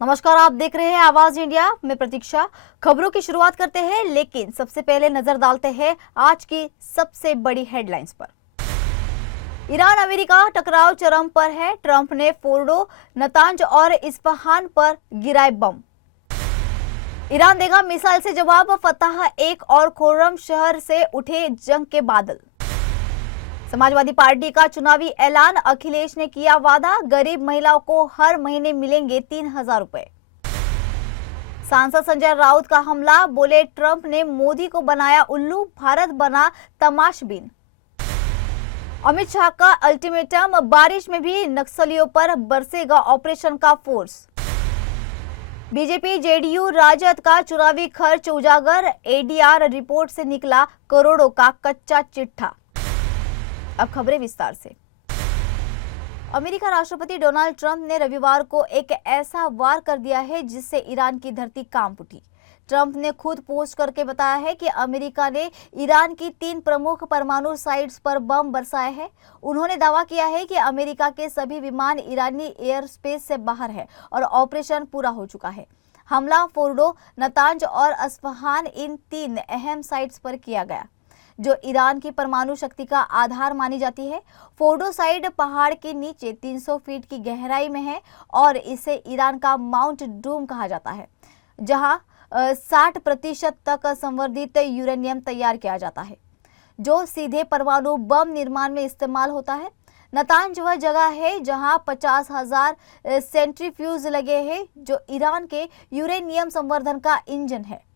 नमस्कार, आप देख रहे हैं आवाज इंडिया में प्रतीक्षा। खबरों की शुरुआत करते हैं, लेकिन सबसे पहले नजर डालते हैं आज की सबसे बड़ी हेडलाइंस पर। ईरान अमेरिका टकराव चरम पर है। ट्रंप ने फोर्डो, नतांज और इस्फहान पर गिराए बम। ईरान देगा मिसाइल से जवाब। फतह एक और खुर्रम शहर से उठे जंग के बादल। समाजवादी पार्टी का चुनावी ऐलान। अखिलेश ने किया वादा, गरीब महिलाओं को हर महीने मिलेंगे 3,000 रुपए। सांसद संजय राउत का हमला, बोले ट्रंप ने मोदी को बनाया उल्लू, भारत बना तमाशबीन। अमित शाह का अल्टीमेटम, बारिश में भी नक्सलियों पर बरसेगा ऑपरेशन का फोर्स। बीजेपी जेडीयू राजद का चुनावी खर्च उजागर, एडीआर रिपोर्ट से निकला करोड़ों का कच्चा चिट्ठा। अब खबरें विस्तार से। अमेरिका राष्ट्रपति डोनाल्ड ट्रंप ने रविवार को एक ऐसा वार कर दिया है जिससे ईरान की धरती कांप उठी। ट्रंप ने खुद पोस्ट करके बताया है कि अमेरिका ने ईरान की 3 प्रमुख परमाणु साइट्स पर बम बरसाए हैं। उन्होंने दावा किया है कि अमेरिका के सभी विमान ईरानी एयर स्पेस से बाहर है और ऑपरेशन पूरा हो चुका है। हमला फोर्डो, नतांज और इस्फहान, इन 3 अहम साइट्स पर किया गया जो ईरान की परमाणु शक्ति का आधार मानी जाती है। फोर्डो साइट पहाड़ के नीचे 300 फीट की गहराई में है और इसे ईरान का माउंट डूम कहा जाता है, जहां 60% तक संवर्धित यूरेनियम तैयार किया जाता है जो सीधे परमाणु बम निर्माण में इस्तेमाल होता है। नतांज वह जगह है जहां 50,000 सेंट्रीफ्यूज लगे हैं जो ईरान के यूरेनियम संवर्धन का इंजन है।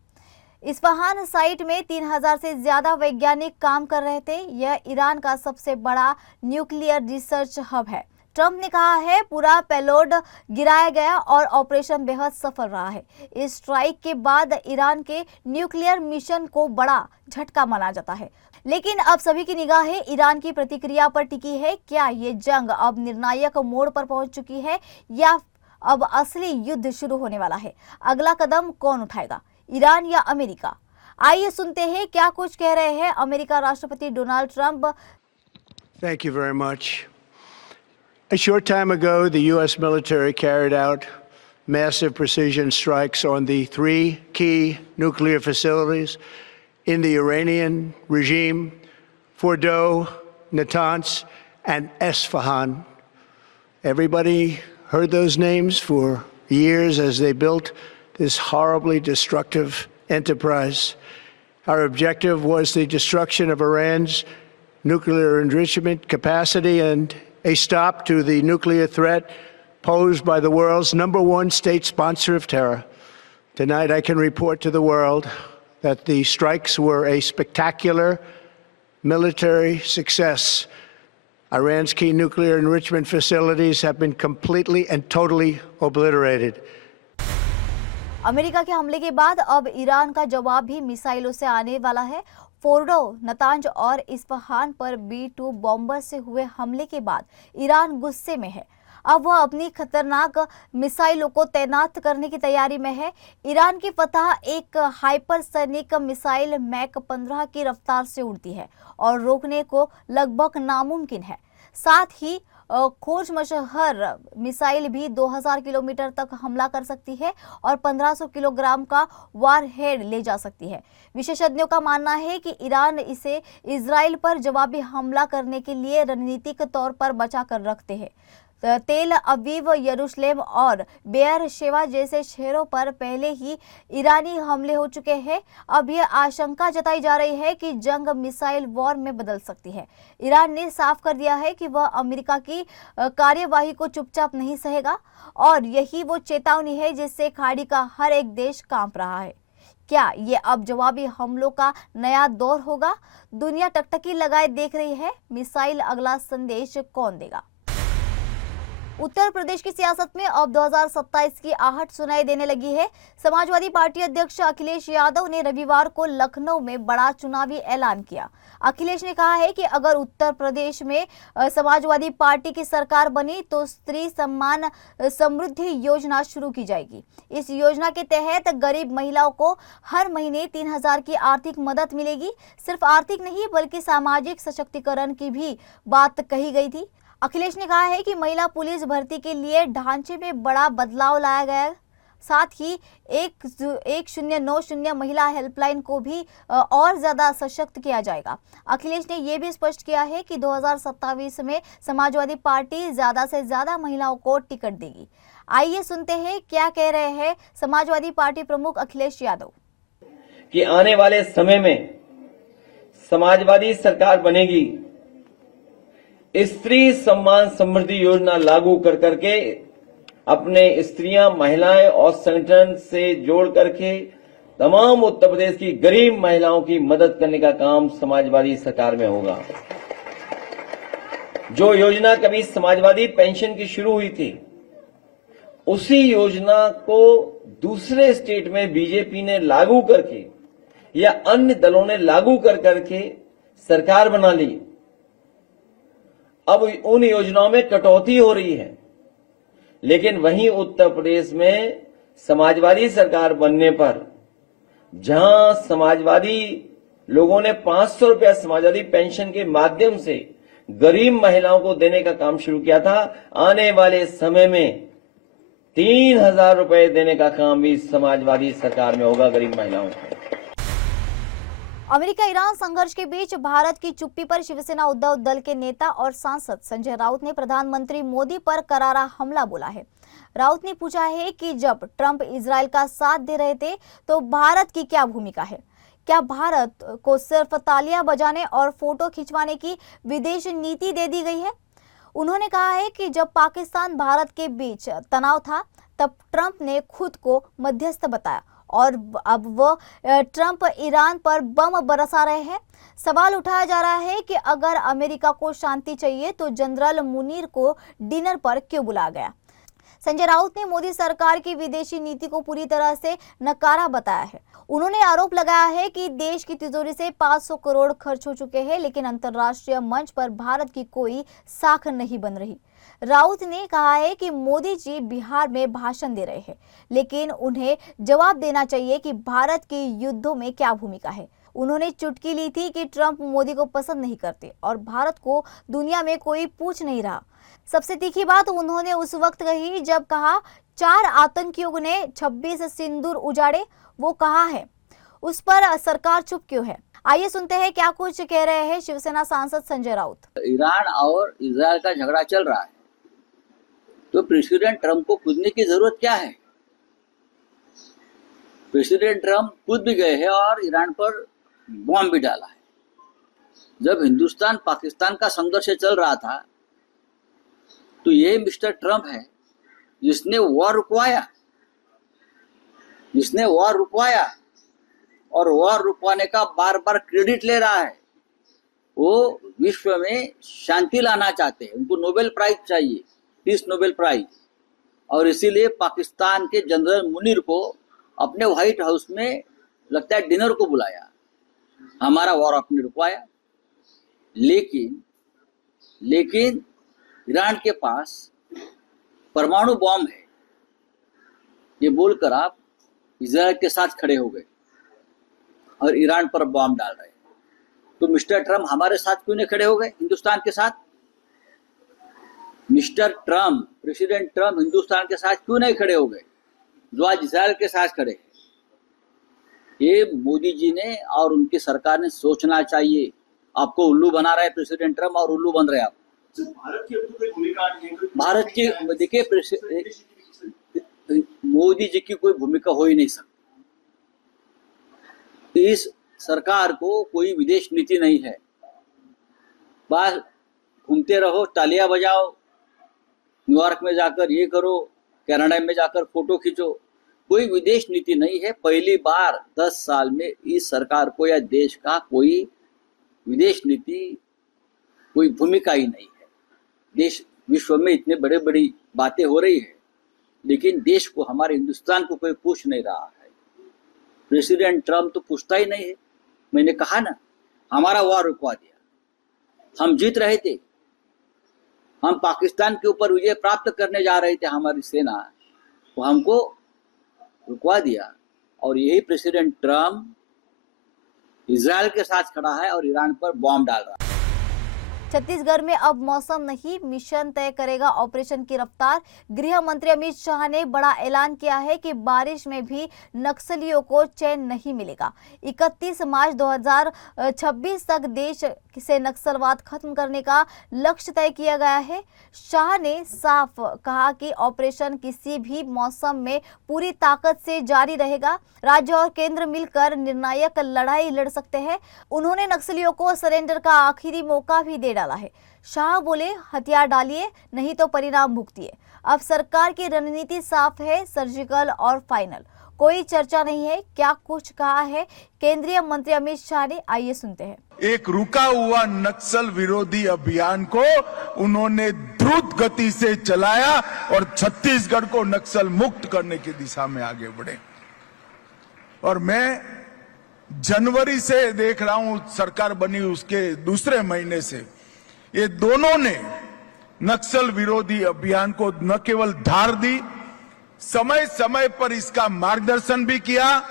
इस्फहान साइट में 3,000 से ज्यादा वैज्ञानिक काम कर रहे थे। यह ईरान का सबसे बड़ा न्यूक्लियर रिसर्च हब है। ट्रंप ने कहा है पूरा पेलोड गिराया गया और ऑपरेशन बेहद सफल रहा है। इस स्ट्राइक के बाद ईरान के न्यूक्लियर मिशन को बड़ा झटका माना जाता है, लेकिन अब सभी की निगाहें ईरान की प्रतिक्रिया पर टिकी है। क्या ये जंग अब निर्णायक मोड़ पर पहुंच चुकी है या अब असली युद्ध शुरू होने वाला है? अगला कदम कौन उठाएगा, ईरान या अमेरिका? आइए सुनते हैं क्या कुछ कह रहे हैं अमेरिका राष्ट्रपति Donald Trump. Thank you very much. A short time ago, the U.S. military carried out massive precision strikes on the 3 key nuclear facilities in the Iranian regime: Fordo, Natanz, and Esfahan. Everybody heard those names for years as they built this horribly destructive enterprise. Our objective was the destruction of Iran's nuclear enrichment capacity and a stop to the nuclear threat posed by the world's #1 state sponsor of terror. Tonight, I can report to the world that the strikes were a spectacular military success. Iran's key nuclear enrichment facilities have been completely and totally obliterated. America के हमले के बाद अब Iran का जवाब भी मिसाइलों से आने वाला है। फोर्डो, नतांज और इस्फहान पर B-2 बॉम्बर से हुए हमले के बाद ईरान गुस्से में है। अब वह अपनी खतरनाक मिसाइलों को तैनात करने की तैयारी में है। ईरान की फतह एक हाइपरसोनिक मिसाइल मैक 15 की रफ्तार से उड़ती है और रोकने को लगभग नामुमकिन है। साथ ही खोज मशहर मिसाइल भी 2000 किलोमीटर तक हमला कर सकती है और 1500 किलोग्राम का वारहेड ले जा सकती है। विशेषज्ञों का मानना है कि ईरान इसे इजराइल पर जवाबी हमला करने के लिए रणनीतिक तौर पर बचा कर रखते हैं। तेल अवीव, यरूशलेम और बेयर शेवा जैसे शहरों पर पहले ही ईरानी हमले हो चुके हैं। अब यह आशंका जताई जा रही है कि जंग मिसाइल वॉर में बदल सकती है। ईरान ने साफ कर दिया है कि वह अमेरिका की कार्यवाही को चुपचाप नहीं सहेगा और यही वो चेतावनी है जिससे खाड़ी का हर एक देश कांप रहा है। क्या ये अब जवाबी हमलों का नया दौर होगा? दुनिया टकटकी लगाए देख रही है। मिसाइल अगला संदेश कौन देगा? उत्तर प्रदेश की सियासत में अब 2027 की आहट सुनाई देने लगी है। समाजवादी पार्टी अध्यक्ष अखिलेश यादव ने रविवार को लखनऊ में बड़ा चुनावी ऐलान किया। अखिलेश ने कहा है कि अगर उत्तर प्रदेश में समाजवादी पार्टी की सरकार बनी तो स्त्री सम्मान समृद्धि योजना शुरू की जाएगी। इस योजना के तहत गरीब महिलाओं को हर महीने 3,000 की आर्थिक मदद मिलेगी। सिर्फ आर्थिक नहीं बल्कि सामाजिक सशक्तिकरण की भी बात कही गई थी। अखिलेश ने कहा है कि महिला पुलिस भर्ती के लिए ढांचे में बड़ा बदलाव लाया गया है। साथ ही 1090 महिला हेल्पलाइन को भी और ज़्यादा सशक्त किया जाएगा। अखिलेश ने यह भी स्पष्ट किया है कि 2027 में समाजवादी पार्टी ज़्यादा से ज़्यादा महिलाओं को टिकट देगी। आइए सुनते हैं क्या कह रहे हैं समाजवादी पार्टी प्रमुख अखिलेश यादव। कि आने वाले समय में समाजवादी सरकार बनेगी, स्त्री सम्मान समृद्धि योजना लागू कर करके अपने स्त्रियां, महिलाएं और संगठन से जोड़ करके तमाम उत्तर प्रदेश की गरीब महिलाओं की मदद करने का काम समाजवादी सरकार में होगा। जो योजना कभी समाजवादी पेंशन की शुरू हुई थी, उसी योजना को दूसरे स्टेट में बीजेपी ने लागू करके या अन्य दलों ने लागू कर करके सरकार बना ली। अब उन योजनाओं में कटौती हो रही है, लेकिन वहीं उत्तर प्रदेश में समाजवादी सरकार बनने पर जहां समाजवादी लोगों ने 500 रुपया समाजवादी पेंशन के माध्यम से गरीब महिलाओं को देने का काम शुरू किया था, आने वाले समय में 3000 रुपए देने का काम भी समाजवादी सरकार में होगा गरीब महिलाओं को। अमेरिका ईरान संघर्ष के बीच भारत की चुप्पी पर शिवसेना उद्धव दल के नेता और सांसद संजय राउत ने प्रधानमंत्री मोदी पर करारा हमला बोला है। राउत ने पूछा है कि जब ट्रंप इजरायल का साथ दे रहे थे तो भारत की क्या भूमिका है? क्या भारत को सिर्फ तालियां बजाने और फोटो खिंचवाने की विदेश नीति दे दी गई है? उन्होंने कहा है कि जब पाकिस्तान भारत के बीच तनाव था तब ट्रंप ने खुद को मध्यस्थ बताया और अब वो ट्रंप ईरान पर बम बरसा रहे हैं। सवाल उठाया जा रहा है कि अगर अमेरिका को शांति चाहिए तो जनरल मुनीर को डिनर पर क्यों बुलाया गया? संजय राउत ने मोदी सरकार की विदेशी नीति को पूरी तरह से नकारा बताया है। उन्होंने आरोप लगाया है कि देश की तिजोरी से 500 करोड़ खर्च हो चुके हैं, लेकिन अंतर्राष्ट्रीय मंच पर भारत की कोई साख नहीं बन रही। राउत ने कहा है कि मोदी जी बिहार में भाषण दे रहे हैं, लेकिन उन्हें जवाब देना चाहिए कि भारत की युद्धों में क्या भूमिका है। उन्होंने चुटकी ली थी कि ट्रंप मोदी को पसंद नहीं करते और भारत को दुनिया में कोई पूछ नहीं रहा। सबसे तीखी बात उन्होंने उस वक्त कही जब कहा 4 आतंकियों ने 26 सिंदूर उजाड़े। वो कहा है, उस पर सरकार चुप क्यों है? आइए सुनते हैं क्या कुछ कह रहे हैं शिवसेना सांसद संजय राउत। ईरान और इजरायल का झगड़ा चल रहा है, तो प्रेसिडेंट ट्रंप को कूदने की जरूरत क्या है? प्रेसिडेंट ट्रंप कूद भी गए हैं और ईरान पर बॉम्ब भी डाला है। जब हिंदुस्तान पाकिस्तान का संघर्ष चल रहा था तो ये मिस्टर ट्रंप है जिसने वॉर रुकवाया और वॉर रुकवाने का बार बार क्रेडिट ले रहा है। वो विश्व में शांति लाना चाहते हैं, उनको नोबेल प्राइज चाहिए, पीस नोबेल प्राइज, और इसीलिए पाकिस्तान के जनरल मुनीर को अपने व्हाइट हाउस में लगता है डिनर को बुलाया। हमारा वॉर आपने रुकवाया, लेकिन ईरान के पास परमाणु बॉम्ब है, ये बोलकर आप इजराइल के साथ खड़े हो गए और ईरान पर बॉम्ब डाल रहे हैं। तो मिस्टर ट्रंप हमारे साथ क्यों नहीं खड़े हो गए, हिंदुस्तान के साथ? Mister Trump, president Trump Hindustan के साथ क्यों नहीं खड़े हो गए जो आज इजराइल के साथ खड़े हैं? ये मोदी जी ने और उनकी सरकार ने सोचना चाहिए। आपको उल्लू बना रहा है प्रेसिडेंट ट्रंप और उल्लू बन रहे हैं आप। भारत की देखिए, मोदी जी की कोई भूमिका हो ही नहीं सकती। इस सरकार को कोई विदेश नीति नहीं है। बस घूमते रहो, तालियां बजाओ, न्यूयॉर्क में जाकर ये करो, कनाडा में जाकर फोटो खींचो। कोई विदेश नीति नहीं है। पहली बार 10 साल में इस सरकार को या देश का कोई विदेश नीति, कोई भूमिका ही नहीं है। देश विश्व में इतने बड़े बड़ी बातें हो रही है, लेकिन देश को, हमारे हिंदुस्तान को कोई पूछ नहीं रहा है। प्रेसिडेंट ट्रंप तो पूछता ही नहीं है। मैंने कहा ना, हमारा वॉर रुकवा दिया। हम जीत रहे थे, हम पाकिस्तान के ऊपर विजय प्राप्त करने जा रहे थे, हमारी सेना, वो हमको रुकवा दिया। और यही प्रेसिडेंट ट्रंप इजराइल के साथ खड़ा है और ईरान पर बॉम्ब डाल रहा है। छत्तीसगढ़ में अब मौसम नहीं, मिशन तय करेगा ऑपरेशन की रफ्तार। गृह मंत्री अमित शाह ने बड़ा ऐलान किया है कि बारिश में भी नक्सलियों को चैन नहीं मिलेगा। 31 मार्च 2026 तक देश से नक्सलवाद खत्म करने का लक्ष्य तय किया गया है। शाह ने साफ कहा कि ऑपरेशन किसी भी मौसम में पूरी ताकत से जारी रहेगा। राज्य और केंद्र मिलकर निर्णायक लड़ाई लड़ सकते हैं। उन्होंने नक्सलियों को सरेंडर का आखिरी मौका भी दे डाला है। शाह बोले, हथियार डालिए नहीं तो परिणाम भुगतिए। अब सरकार की रणनीति साफ है, सर्जिकल और फाइनल, कोई चर्चा नहीं है। क्या कुछ कहा है केंद्रीय मंत्री अमित शाह ने, आइए सुनते हैं। एक रुका हुआ नक्सल विरोधी अभियान को उन्होंने द्रुत गति से चलाया और छत्तीसगढ़ को नक्सल मुक्त करने की दिशा में आगे बढ़े। और मैं जनवरी से देख रहा हूं, सरकार बनी उसके दूसरे महीने से ये दोनों ने नक्सल विरोधी अभियान को न केवल धार दी, समय समय पर इसका मार्गदर्शन भी किया।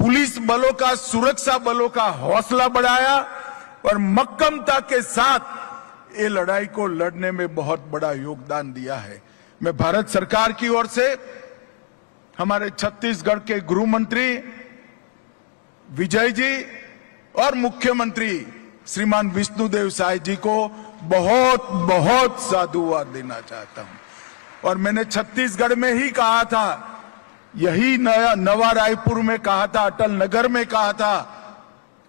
पुलिस बलों का, सुरक्षा बलों का हौसला बढ़ाया और मक्कमता के साथ ये लड़ाई को लड़ने में बहुत बड़ा योगदान दिया है। मैं भारत सरकार की ओर से हमारे छत्तीसगढ़ के गृह मंत्री विजय जी और मुख्यमंत्री श्रीमान विष्णुदेव साय जी को बहुत बहुत साधुवाद देना चाहता हूं। और मैंने छत्तीसगढ़ में ही कहा था, यही नवा रायपुर में कहा था, अटल नगर में कहा था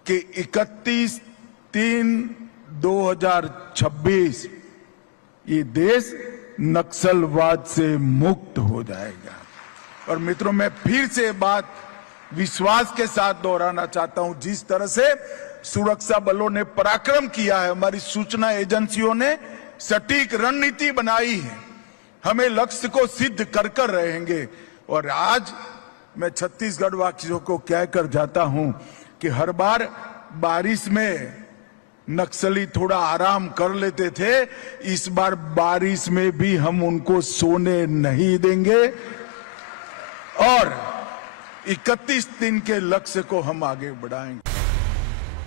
कि 31/3/2026 ये देश नक्सलवाद से मुक्त हो जाएगा। और मित्रों, मैं फिर से बात विश्वास के साथ दोहराना चाहता हूं, जिस तरह से सुरक्षा बलों ने पराक्रम किया है, हमारी सूचना एजेंसियों ने सटीक रणनीति बनाई है, हमें लक्ष्य को सिद्ध कर रहेंगे। और आज मैं छत्तीसगढ़ वासियों को कहकर जाता हूं कि हर बार बारिश में नक्सली थोड़ा आराम कर लेते थे, इस बार बारिश में भी हम उनको सोने नहीं देंगे और 31 दिन के लक्ष्य को हम आगे बढ़ाएंगे।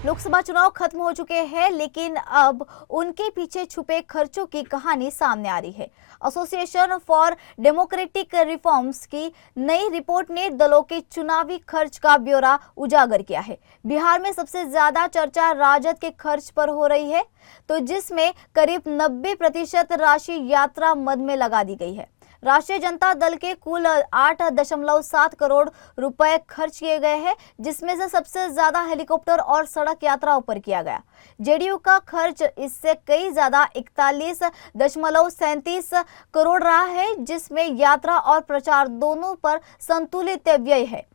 लोकसभा चुनाव खत्म हो चुके हैं, लेकिन अब उनके पीछे छुपे खर्चों की कहानी सामने आ रही है। एसोसिएशन फॉर डेमोक्रेटिक रिफॉर्म्स की नई रिपोर्ट ने दलों के चुनावी खर्च का ब्यौरा उजागर किया है। बिहार में सबसे ज्यादा चर्चा राजद के खर्च पर हो रही है, तो जिसमें करीब 90% राशि यात्रा मद में लगा दी गई है। राष्ट्रीय जनता दल के कुल 8.7 करोड़ रुपए खर्च किए गए हैं, जिसमें से सबसे ज्यादा हेलीकॉप्टर और सड़क यात्राओं पर किया गया। जेडीयू का खर्च इससे कई ज्यादा 41.37 करोड़ रहा है, जिसमें यात्रा और प्रचार दोनों पर संतुलित व्यय है।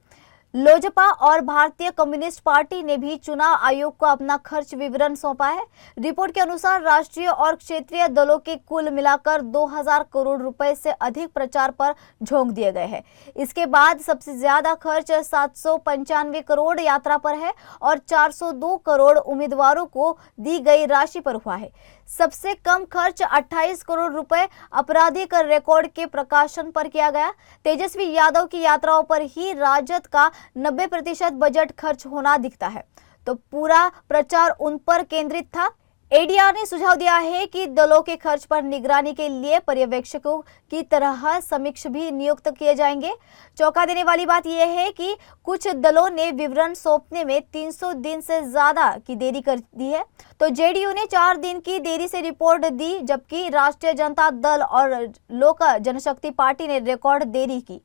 लोजपा और भारतीय कम्युनिस्ट पार्टी ने भी चुनाव आयोग को अपना खर्च विवरण सौंपा है। रिपोर्ट के अनुसार राष्ट्रीय और क्षेत्रीय दलों के कुल मिलाकर 2000 करोड़ रुपए से अधिक प्रचार पर झोंक दिए गए हैं। इसके बाद सबसे ज्यादा खर्च 795 करोड़ यात्रा पर है और 402 करोड़ उम्मीदवारों को दी गई राशि पर हुआ है। सबसे कम खर्च 28 करोड़ रुपए आपराधिक रिकॉर्ड के प्रकाशन पर किया गया। तेजस्वी यादव की यात्राओं पर ही राजद का 90% बजट खर्च होना दिखता है, तो पूरा प्रचार उन पर केंद्रित था। एडीआर ने सुझाव दिया है कि दलों के खर्च पर निगरानी के लिए पर्यवेक्षकों की तरह समीक्षक भी नियुक्त किए जाएंगे। चौंका देने वाली बात यह है कि कुछ दलों ने विवरण सौंपने में 300 दिन से ज्यादा की देरी कर दी है, तो जेडीयू ने 4 दिन की देरी से रिपोर्ट दी, जबकि राष्ट्रीय जनता दल और लोक जनशक्ति पार्टी ने रिकॉर्ड देरी की।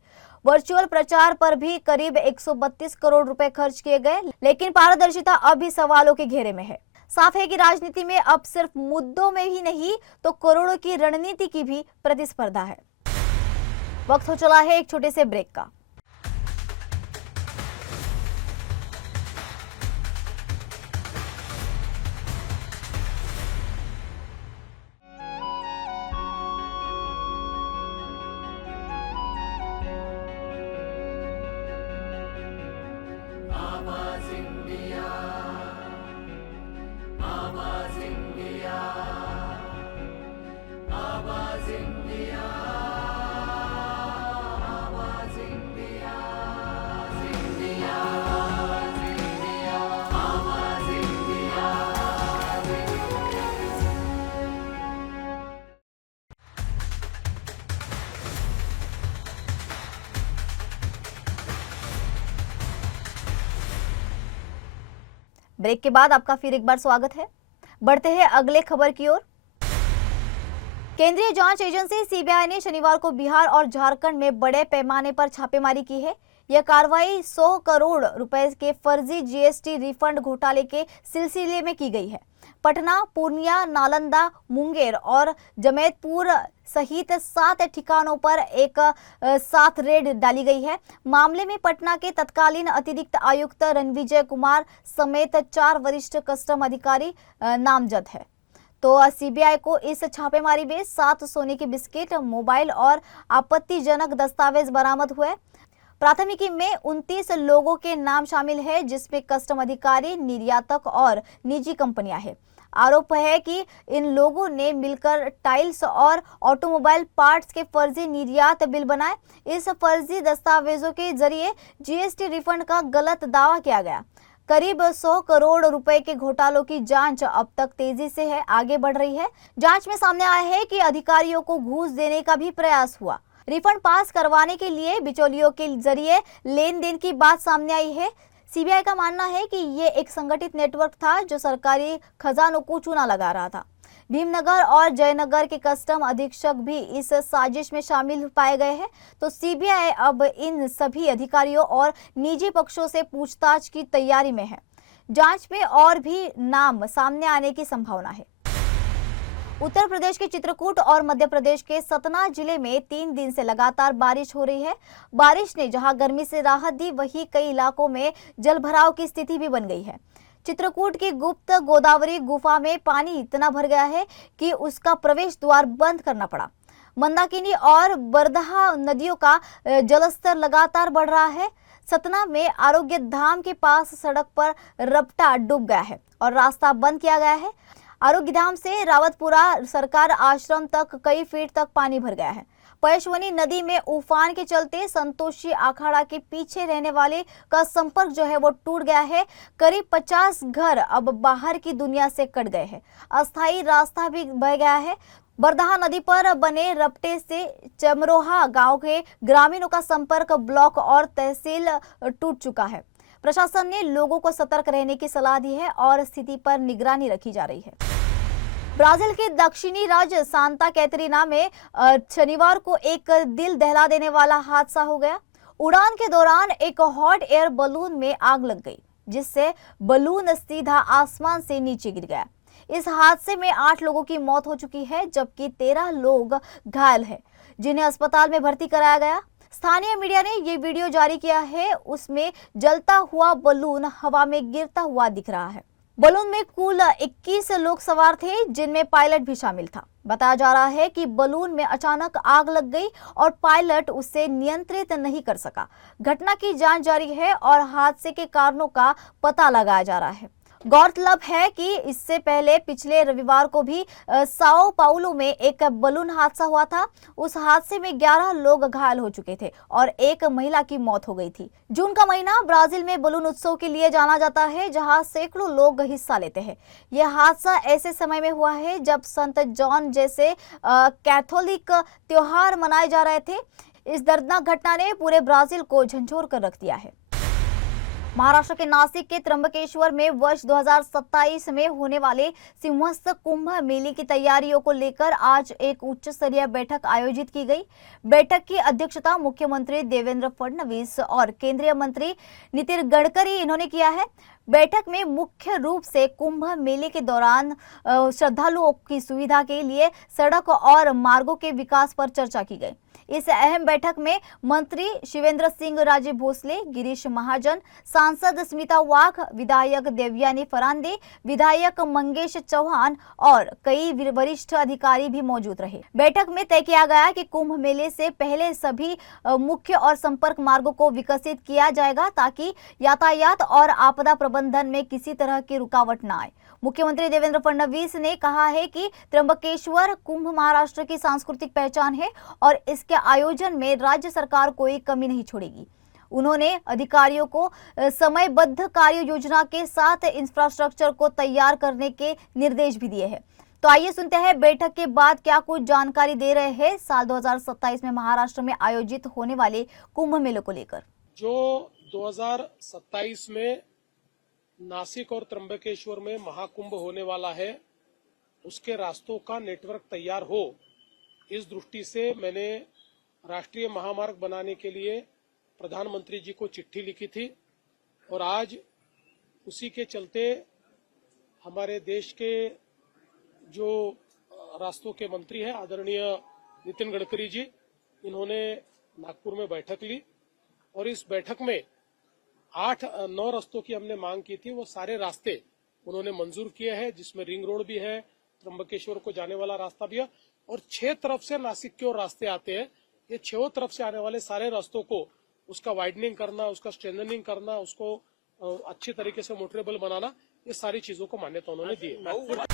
वर्चुअल प्रचार पर भी करीब 132 करोड़ रुपए खर्च किए गए, लेकिन पारदर्शिता अब भी सवालों के घेरे में है। साफ है कि राजनीति में अब सिर्फ मुद्दों में ही नहीं तो करोड़ों की रणनीति की भी प्रतिस्पर्धा है। वक्त हो चला है एक छोटे से ब्रेक का। ब्रेक के बाद आपका फिर एक बार स्वागत है। बढ़ते हैं अगले खबर की ओर। केंद्रीय जांच एजेंसी सीबीआई ने शनिवार को बिहार और झारखंड में बड़े पैमाने पर छापेमारी की है। यह कार्रवाई 100 करोड़ रुपए के फर्जी जीएसटी रिफंड घोटाले के सिलसिले में की गई है। पटना, पूर्णिया, नालंदा, मुंगेर और जमशेदपुर सहित 7 ठिकानों पर एक साथ रेड डाली गई है। मामले में पटना के तत्कालीन अतिरिक्त आयुक्त रणविजय कुमार समेत 4 वरिष्ठ कस्टम अधिकारी नामजद है। तो सीबीआई को इस छापेमारी में 7 सोने के बिस्किट, मोबाइल और आपत्तिजनक दस्तावेज बरामद हुए। प्राथमिकी में 29 लोगों के नाम शामिल है, जिसमें कस्टम अधिकारी, निर्यातक और निजी कंपनियां हैं। आरोप है कि इन लोगों ने मिलकर टाइल्स और ऑटोमोबाइल पार्ट्स के फर्जी निर्यात बिल बनाए। इस फर्जी दस्तावेजों के जरिए जीएसटी रिफंड का गलत दावा किया गया। करीब 100 करोड़ रुपए के घोटालों की जांच अब तक तेजी से आगे बढ़ रही है। जांच में सामने आया है कि अधिकारियों को घूस देने का भी प्रयास हुआ। रिफंड पास करवाने के लिए बिचौलियों के जरिए लेन देन की बात सामने आई है। सीबीआई का मानना है कि ये एक संगठित नेटवर्क था जो सरकारी खजानों को चूना लगा रहा था। भीमनगर और जयनगर के कस्टम अधीक्षक भी इस साजिश में शामिल पाए गए हैं। तो सीबीआई अब इन सभी अधिकारियों और निजी पक्षों से पूछताछ की तैयारी में है। जांच में और भी नाम सामने आने की संभावना है। उत्तर प्रदेश के चित्रकूट और मध्य प्रदेश के सतना जिले में 3 दिन से लगातार बारिश हो रही है। बारिश ने जहां गर्मी से राहत दी, वहीं कई इलाकों में जलभराव की स्थिति भी बन गई है। चित्रकूट की गुप्त गोदावरी गुफा में पानी इतना भर गया है कि उसका प्रवेश द्वार बंद करना पड़ा। मंदाकिनी और बरदहा नदियों का जलस्तर लगातार बढ़ रहा है। सतना में आरोग्य धाम के पास सड़क पर रपटा डूब गया है और रास्ता बंद किया गया है। आरोग्य धाम से रावतपुरा सरकार आश्रम तक कई फीट तक पानी भर गया है। पयशवनी नदी में उफान के चलते संतोषी अखाड़ा के पीछे रहने वाले का संपर्क जो है वो टूट गया है। करीब 50 घर अब बाहर की दुनिया से कट गए हैं। अस्थायी रास्ता भी बह गया है। बरदहा नदी पर बने रपटे से चमरोहा गांव के ग्रामीणों का संपर्क ब्लॉक और तहसील टूट चुका है। प्रशासन ने लोगों को सतर्क रहने की सलाह दी है और स्थिति पर निगरानी रखी जा रही है। ब्राजील के दक्षिणी राज्य सांता कैटरीना में शनिवार को एक दिल दहला देने वाला हादसा हो गया। उड़ान के दौरान एक हॉट एयर बलून में आग लग गई, जिससे बलून सीधा आसमान से नीचे गिर गया। इस हादसे में 8 लोगों की मौत हो चुकी है, जबकि 13 लोग घायल हैं, जिन्हें अस्पताल में भर्ती कराया गया। स्थानीय मीडिया ने ये वीडियो जारी किया है। उसमें जलता हुआ बलून हवा में गिरता हुआ दिख रहा है। बलून में कुल 21 लोग सवार थे, जिनमें पायलट भी शामिल था। बताया जा रहा है कि बलून में अचानक आग लग गई और पायलट उसे नियंत्रित नहीं कर सका। घटना की जांच जारी है और हादसे के कारणों का पता लगाया जा रहा है। गौरतलब है कि इससे पहले पिछले रविवार को भी साओ पाउलो में एक बलून हादसा हुआ था। उस हादसे में 11 लोग घायल हो चुके थे और एक महिला की मौत हो गई थी। जून का महीना ब्राजील में बलून उत्सव के लिए जाना जाता है, जहां सैकड़ों लोग हिस्सा लेते हैं। यह हादसा ऐसे समय में हुआ है जब संत जॉन जैसे कैथोलिक त्योहार मनाए जा रहे थे। इस दर्दनाक घटना ने पूरे ब्राजील को झंझोर कर रख दिया है। महाराष्ट्र के नासिक के त्र्यंबकेश्वर में वर्ष 2027 में होने वाले सिंहस्थ कुंभ मेले की तैयारियों को लेकर आज एक उच्च स्तरीय बैठक आयोजित की गई। बैठक की अध्यक्षता मुख्यमंत्री देवेंद्र फडणवीस और केंद्रीय मंत्री नितिन गडकरी इन्होंने किया है। बैठक में मुख्य रूप से कुंभ मेले के दौरान श्रद्धालुओं की सुविधा के लिए सड़क और मार्गों के विकास पर चर्चा की गई। इस अहम बैठक में मंत्री शिवेंद्र सिंह राजे भोसले, गिरीश महाजन, सांसद स्मिता वाघ, विधायक देवयानी फरांदे, विधायक मंगेश चौहान और कई वरिष्ठ अधिकारी भी मौजूद रहे। बैठक में तय किया गया कि कुंभ मेले से पहले सभी मुख्य और संपर्क मार्गों को विकसित किया जाएगा, ताकि यातायात और आपदा प्रबंधन में किसी तरह की रुकावट न आए। मुख्यमंत्री देवेंद्र फडणवीस ने कहा है कि त्र्यंबकेश्वर कुंभ महाराष्ट्र की सांस्कृतिक पहचान है और इसके आयोजन में राज्य सरकार कोई कमी नहीं छोड़ेगी। उन्होंने अधिकारियों को समयबद्ध कार्य योजना के साथ इंफ्रास्ट्रक्चर को तैयार करने के निर्देश भी दिए हैं। तो आइए सुनते हैं बैठक के बाद क्या कुछ जानकारी दे रहे हैं साल 2027 में महाराष्ट्र में आयोजित होने वाले कुंभ मेले को लेकर। जो 2027 में नासिक और त्र्यंबकेश्वर में महाकुंभ होने वाला है, उसके रास्तों का नेटवर्क तैयार हो, इस दृष्टि से मैंने राष्ट्रीय महामार्ग बनाने के लिए प्रधानमंत्री जी को चिट्ठी लिखी थी और आज उसी के चलते हमारे देश के जो रास्तों के मंत्री हैं आदरणीय नितिन गडकरी जी, इन्होंने नागपुर में बैठक ली और इस बैठक में 8-9 रास्तों की हमने मांग की थी, वो सारे रास्ते उन्होंने मंजूर किए हैं, जिसमें रिंग रोड भी है, त्र्यंबकेश्वर को जाने वाला रास्ता भी है और 6 तरफ से नासिक की ओर रास्ते आते हैं। ये 6 तरफ से आने वाले सारे रास्तों को उसका वाइडनिंग करना, उसका स्ट्रेंथनिंग करना, उसको अच्छी तरीके से मोटरेबल बनाना, ये सारी चीजों को मान्यता उन्होंने दी है।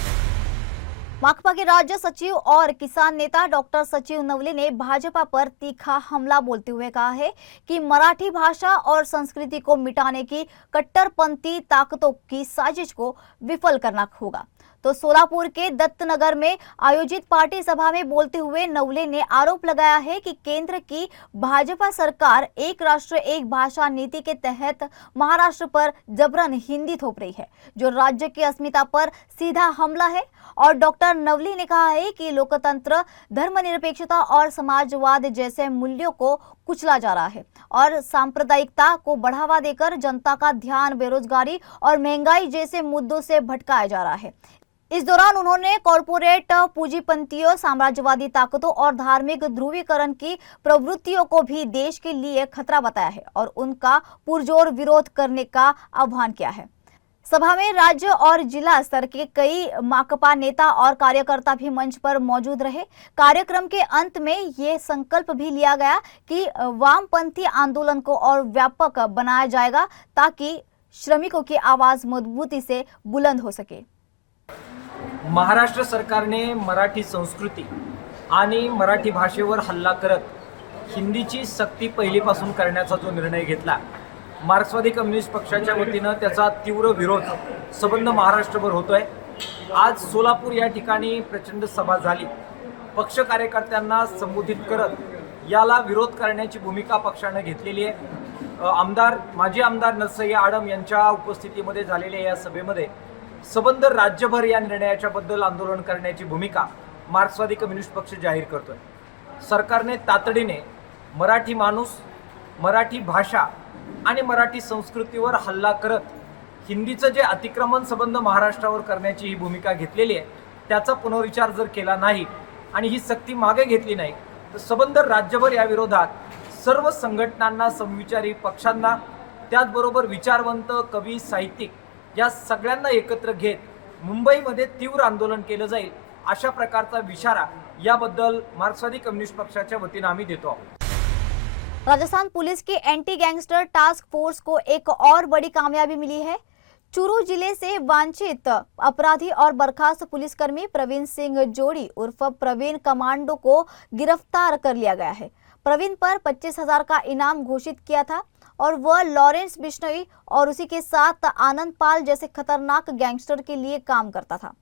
माकपा के राज्य सचिव और किसान नेता डॉक्टर सचिव नवले ने भाजपा पर तीखा हमला बोलते हुए कहा है कि मराठी भाषा और संस्कृति को मिटाने की कट्टरपंथी ताकतों की साजिश को विफल करना होगा। तो सोलापुर के दत्तनगर में आयोजित पार्टी सभा में बोलते हुए नवले ने आरोप लगाया है कि केंद्र की भाजपा सरकार एक राष्ट्र एक भाषा नीति के तहत महाराष्ट्र पर जबरन हिंदी थोप रही है, जो राज्य की अस्मिता पर सीधा हमला है। और डॉक्टर नवले ने कहा है कि लोकतंत्र, धर्मनिरपेक्षता और समाजवाद जैसे मूल्यों को कुचला जा रहा है और सांप्रदायिकता को बढ़ावा देकर जनता का ध्यान बेरोजगारी और महंगाई जैसे मुद्दों से भटकाया जा रहा है। इस दौरान उन्होंने कॉरपोरेट पूंजीपतियों, साम्राज्यवादी ताकतों और धार्मिक ध्रुवीकरण की प्रवृत्तियों को भी देश के लिए खतरा बताया है और उनका पुरजोर विरोध करने का आह्वान किया है। सभा में राज्य और जिला स्तर के कई माकपा नेता और कार्यकर्ता भी मंच पर मौजूद रहे। कार्यक्रम के अंत में ये संकल्प भी लिया गया कि वामपंथी आंदोलन को और व्यापक बनाया जाएगा ताकि श्रमिकों की आवाज मजबूती से बुलंद हो सके। महाराष्ट्र सरकारने मराठी संस्कृती आणि मराठी भाषेवर हल्ला करत हिंदीची सक्ती पहिलीपासून करण्याचा जो निर्णय घेतला, मार्क्सवादी कम्युनिस्ट पक्षाच्या वतीनं त्याचा तीव्र विरोध संबंध महाराष्ट्रभर होतोय। आज सोलापूर या ठिकाणी प्रचंड सभा झाली। पक्ष कार्यकर्त्यांना संबोधित करत याला विरोध करण्याची भूमिका पक्षाने घेतलेली आहे। माजी आमदार नरसय्या आडम यांच्या उपस्थितीमध्ये झालेल्या या सभेमध्ये संबंध राज्यभर या निर्णयाच्या बद्दल आंदोलन करण्याची भूमिका मार्क्सवादी कम्युनिस्ट पक्ष जाहीर करतोय। सरकारने तातडीने मराठी माणूस, मराठी भाषा आणि मराठी संस्कृतीवर हल्ला करत हिंदीचं जे अतिक्रमण संबंध महाराष्ट्रावर करण्याची ही भूमिका घेतलेली आहे, त्याचा पुनर्विचार जर केला नाही आणि ही सक्ती मागे घेतली नाही तर संबंध राज्यभर या विरोधात सर्व संघटनांना, समविचारी पक्षांना, त्याचबरोबर विचारवंत, कवी, साहित्यिक या सगळ्यांना एकत्र घेत मुंबईमध्ये तीव्र आंदोलन केलं जाईल, अशा प्रकारचा इशारा याबद्दल मार्क्सवादी कम्युनिस्ट पक्षाच्या वतीने आम्ही देतो आहोत। राजस्थान पुलिस की एंटी गैंगस्टर टास्क फोर्स को एक और बड़ी कामयाबी मिली है। चूरू जिले से वांछित अपराधी और बर्खास्त पुलिसकर्मी प्रवीण सिंह जोड़ी उर्फ प्रवीण कमांडो को गिरफ्तार कर लिया गया है। प्रवीण पर 25,000 का इनाम घोषित किया था और वह लॉरेंस बिश्नोई और उसी के साथ आनंद पाल जैसे खतरनाक गैंगस्टर के लिए काम करता था।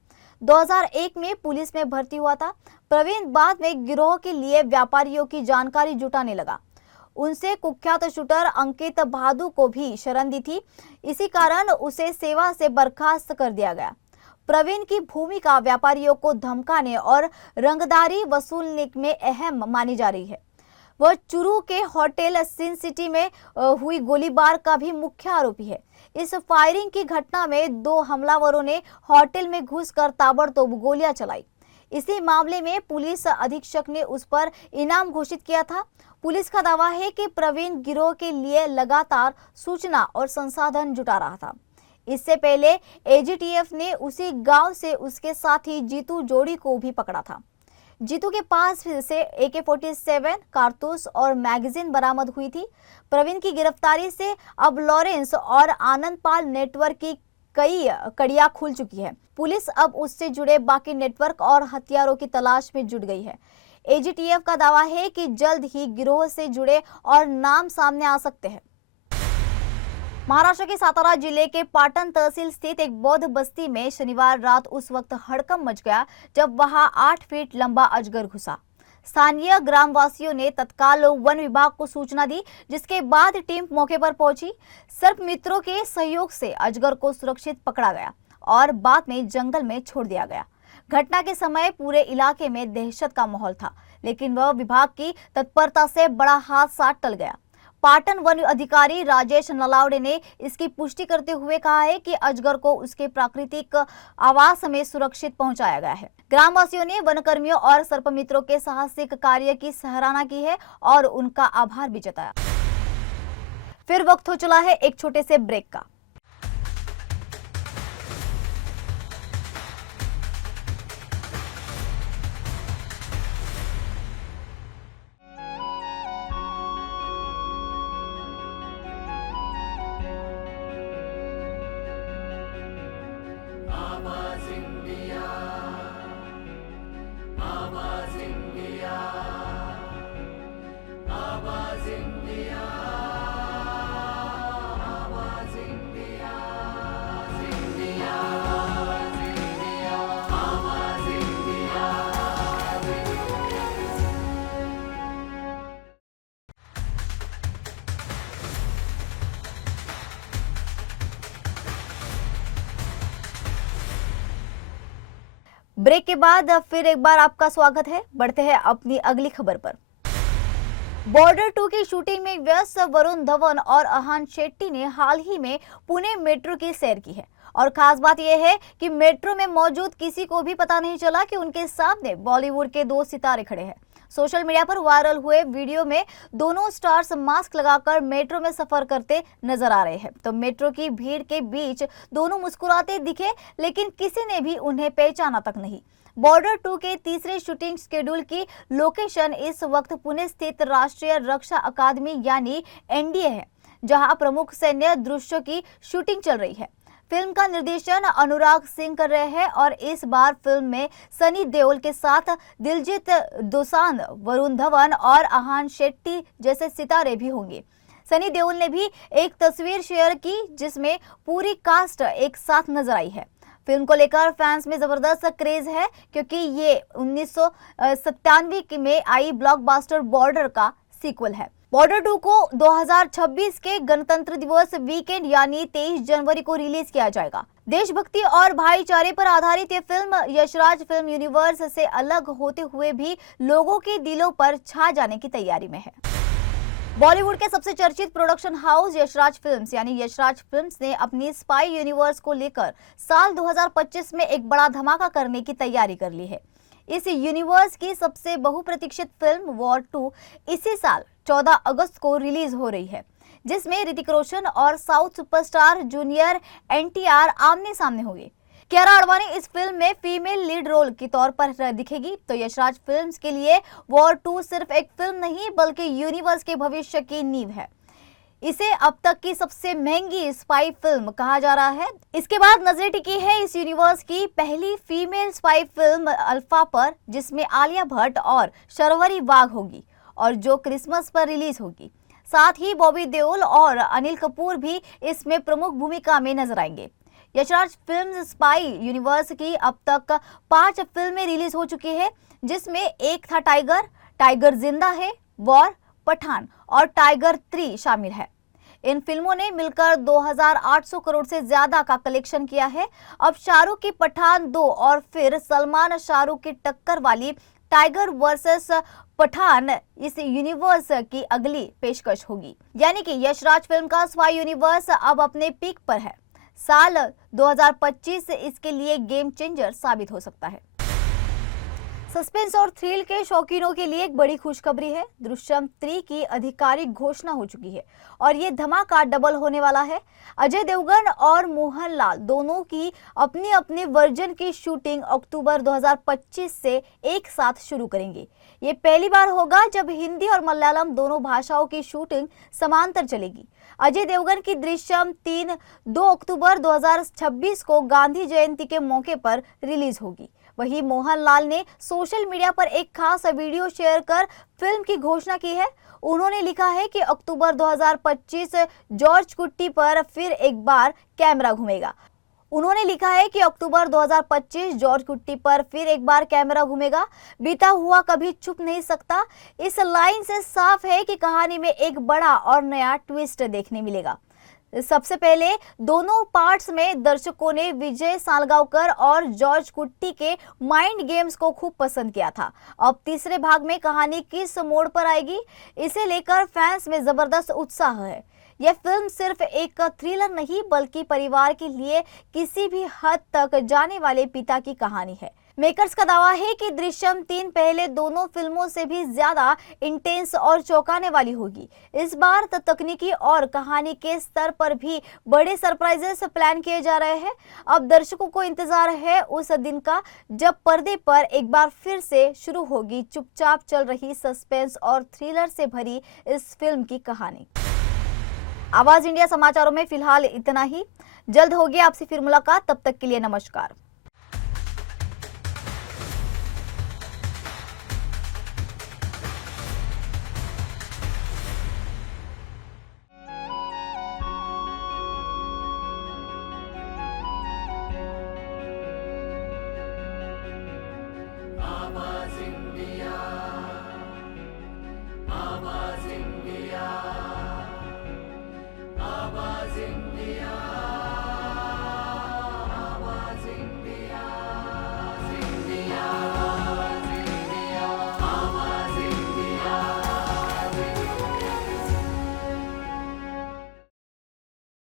2001 में पुलिस में भर्ती हुआ था। प्रवीण बाद में गिरोह के लिए व्यापारियों की जानकारी जुटाने लगा। उनसे कुख्यात शूटर अंकित बहादुर को भी शरण दी थी। इसी कारण उसे सेवा से बर्खास्त कर दिया गया। प्रवीण की भूमिका व्यापारियों को धमकाने और रंगदारी वसूलने में अहम मानी जा रही है। वह चूरू के होटल सिन सिटी में हुई गोलीबार का भी मुख्य आरोपी है। इस फायरिंग की घटना में 2 हमलावरों ने होटल में घुसकर ताबड़तोड़ गोलियां चलाई। इसी मामले में पुलिस अधीक्षक ने उस पर इनाम घोषित किया था। पुलिस का दावा है कि प्रवीण गिरोह के लिए लगातार सूचना और संसाधन जुटा रहा था। इससे पहले एजीटीएफ ने उसी गांव से उसके साथी जीतू जोड़ी को भी पकड़ा था। जीतू के पास से AK-47 कारतूस और मैगजीन बरामद हुई थी। प्रवीण की गिरफ्तारी से अब लॉरेंस और आनंद पाल नेटवर्क की कई कड़ियां खुल चुकी है। पुलिस अब उससे जुड़े बाकी नेटवर्क और हथियारों की तलाश में जुट गई है। एजीटीएफ का दावा है कि जल्द ही गिरोह से जुड़े और नाम सामने आ सकते हैं। महाराष्ट्र के सातारा जिले के पाटन तहसील स्थित एक बौद्ध बस्ती में शनिवार रात उस वक्त हड़कंप मच गया जब वहां 8 फीट लंबा अजगर घुसा। स्थानीय ग्रामवासियों ने तत्काल वन विभाग को सूचना दी, जिसके बाद टीम मौके पर पहुंची। सर्प मित्रों के सहयोग से अजगर को सुरक्षित पकड़ा गया और बाद में जंगल में छोड़ दिया गया। घटना के समय पूरे इलाके में दहशत का माहौल था, लेकिन वह विभाग की तत्परता से बड़ा हादसा टल गया। पाटन वन अधिकारी राजेश नलावड़े ने इसकी पुष्टि करते हुए कहा है कि अजगर को उसके प्राकृतिक आवास में सुरक्षित पहुंचाया गया है। ग्रामवासियों ने वनकर्मियों और सर्प मित्रों के साहसिक कार्य की सराहना की है और उनका आभार भी जताया। फिर वक्त हो चला है एक छोटे से ब्रेक का। ब्रेक के बाद फिर एक बार आपका स्वागत है। बढ़ते हैं अपनी अगली खबर पर। बॉर्डर 2 की शूटिंग में व्यस्त वरुण धवन और अहान शेट्टी ने हाल ही में पुणे मेट्रो की सैर की है और खास बात यह है कि मेट्रो में मौजूद किसी को भी पता नहीं चला कि उनके सामने बॉलीवुड के 2 सितारे खड़े हैं। सोशल मीडिया पर वायरल हुए वीडियो में दोनों स्टार्स मास्क लगाकर मेट्रो में सफर करते नजर आ रहे हैं। तो मेट्रो की भीड़ के बीच दोनों मुस्कुराते दिखे, लेकिन किसी ने भी उन्हें पहचाना तक नहीं। बॉर्डर 2 के तीसरे शूटिंग शेड्यूल की लोकेशन इस वक्त पुणे स्थित राष्ट्रीय रक्षा अकादमी यानी एनडीए है, जहां प्रमुख सैन्य दृश्यों की शूटिंग चल रही है। फिल्म का निर्देशन अनुराग सिंह कर रहे हैं और इस बार फिल्म में सनी देओल के साथ दिलजीत दोसांझ, वरुण धवन और अहान शेट्टी जैसे सितारे भी होंगे। सनी देओल ने भी एक तस्वीर शेयर की जिसमें पूरी कास्ट एक साथ नजर आई है। फिल्म को लेकर फैंस में जबरदस्त क्रेज है क्योंकि ये 1997 में आई ब्लॉकबस्टर बॉर्डर का सीक्वल है। बॉर्डर 2 को 2026 के गणतंत्र दिवस वीकेंड यानी 23 जनवरी को रिलीज किया जाएगा। देशभक्ति और भाईचारे पर आधारित ये फिल्म यशराज फिल्म यूनिवर्स से अलग होते हुए भी लोगों के दिलों पर छा जाने की तैयारी में है। बॉलीवुड के सबसे चर्चित प्रोडक्शन हाउस यशराज फिल्म्स यानी यशराज फिल्म्स ने अपनी स्पाई यूनिवर्स को लेकर साल 2025 में एक बड़ा धमाका करने की तैयारी कर ली है। इस यूनिवर्स की सबसे बहुप्रतीक्षित फिल्म वॉर 2 इसी साल 14 अगस्त को रिलीज हो रही है, जिसमें ऋतिक रोशन और साउथ सुपरस्टार जूनियर एनटीआर आमने सामने होंगे। कियारा आडवाणी इस फिल्म में फीमेल लीड रोल के तौर पर दिखेगी। तो यशराज फिल्म्स के लिए वॉर 2 सिर्फ एक फिल्म नहीं बल्कि यूनिवर्स के भविष्य की नींव है। इसे अब तक की सबसे महंगी स्पाई फिल्म कहा जा रहा है। इसके बाद नजरें टिकी है इस यूनिवर्स की पहली फीमेल स्पाई फिल्म अल्फा पर, जिसमें आलिया भट्ट और शर्वरी वाघ होगी और जो क्रिसमस पर रिलीज होगी। साथ ही बॉबी देओल और अनिल कपूर भी इसमें प्रमुख भूमिका में नजर आएंगे। यशराज फिल्म्स स्पाई यूनिवर्स की अब तक 5 फिल्में रिलीज हो चुकी है, जिसमें एक था टाइगर जिंदा है, वॉर, पठान और टाइगर 3 शामिल है। इन फिल्मों ने मिलकर 2800 करोड़ से ज्यादा का कलेक्शन किया है। अब शाहरुख की पठान 2 और फिर सलमान शाहरुख की टक्कर वाली टाइगर वर्सेस पठान इस यूनिवर्स की अगली पेशकश होगी। यानी कि यशराज फिल्म का स्पाई यूनिवर्स अब अपने पीक पर है। साल 2025 इसके लिए गेम चेंजर साबित हो सकता है। सस्पेंस और थ्रिल के शौकीनों के लिए एक बड़ी खुशखबरी है। दृश्यम 3 की आधिकारिक घोषणा हो चुकी है और ये धमाका डबल होने वाला है। अजय देवगन और मोहनलाल दोनों की अपनी अपनी वर्जन की शूटिंग अक्टूबर 2025 से एक साथ शुरू करेंगे। ये पहली बार होगा जब हिंदी और मलयालम दोनों भाषाओं की शूटिंग समांतर चलेगी। अजय देवगन की दृश्यम 3 2 अक्टूबर 2026 को गांधी जयंती के मौके पर रिलीज होगी। वहीं मोहनलाल ने सोशल मीडिया पर एक खास वीडियो शेयर कर फिल्म की घोषणा की है। उन्होंने लिखा है कि अक्टूबर 2025 जॉर्ज कुट्टी पर फिर एक बार कैमरा घूमेगा। उन्होंने लिखा है कि अक्टूबर 2025 जॉर्ज कुट्टी पर फिर एक बार कैमरा घूमेगा, बीता हुआ कभी छुप नहीं सकता। इस लाइन से साफ है कि कहानी में एक बड़ा और नया ट्विस्ट देखने मिलेगा। सबसे पहले दोनों पार्ट्स में दर्शकों ने विजय सालगांवकर और जॉर्ज कुट्टी के माइंड गेम्स को खूब पसंद किया था। अब तीसरे भाग में कहानी किस मोड़ पर आएगी, इसे लेकर फैंस में जबरदस्त उत्साह है। यह फिल्म सिर्फ एक थ्रिलर नहीं बल्कि परिवार के लिए किसी भी हद तक जाने वाले पिता की कहानी है। मेकर्स का दावा है कि दृश्यम 3 पहले दोनों फिल्मों से भी ज्यादा इंटेंस और चौंकाने वाली होगी। इस बार तकनीकी और कहानी के स्तर पर भी बड़े सरप्राइजेस प्लान किए जा रहे हैं। अब दर्शकों को इंतजार है उस दिन का जब पर्दे पर एक बार फिर से शुरू होगी चुपचाप चल रही सस्पेंस और थ्रिलर से भरी इस फिल्म की कहानी। आवाज इंडिया समाचारों में फिलहाल इतना ही। जल्द होगी आपसे फिर मुलाकात, तब तक के लिए नमस्कार।